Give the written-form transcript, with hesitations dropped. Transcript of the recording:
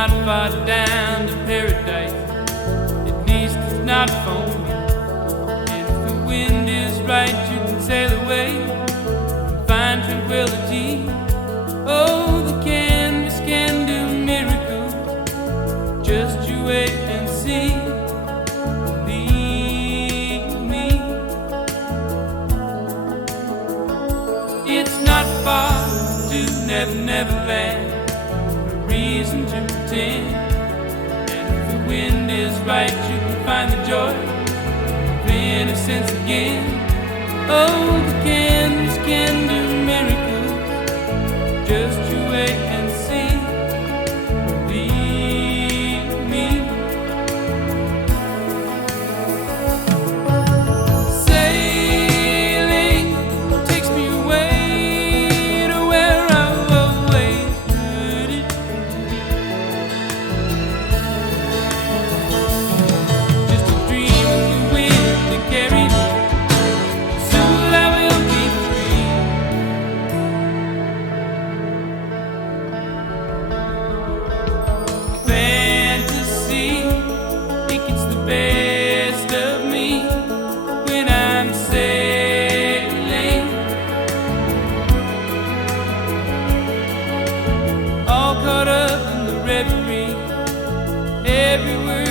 not far down to paradise. At least it's not for me. And if the wind is right, you can sail away and find tranquility. Oh, the canvas can do miracles. Just you wait and see. Believe me. It's not far to Never Never Land. Reason to pretend. And if the wind is right, you can find the joy of innocence again. Oh, the canvas can do miracles. Just you wait and see. Believe me. Sailing takes me away to where I've always heard it. Just a dream of the wind that carried me. Soon I will be free. Fantasy, it gets the best of me when I'm sailing. All caught up in the reverie. Every word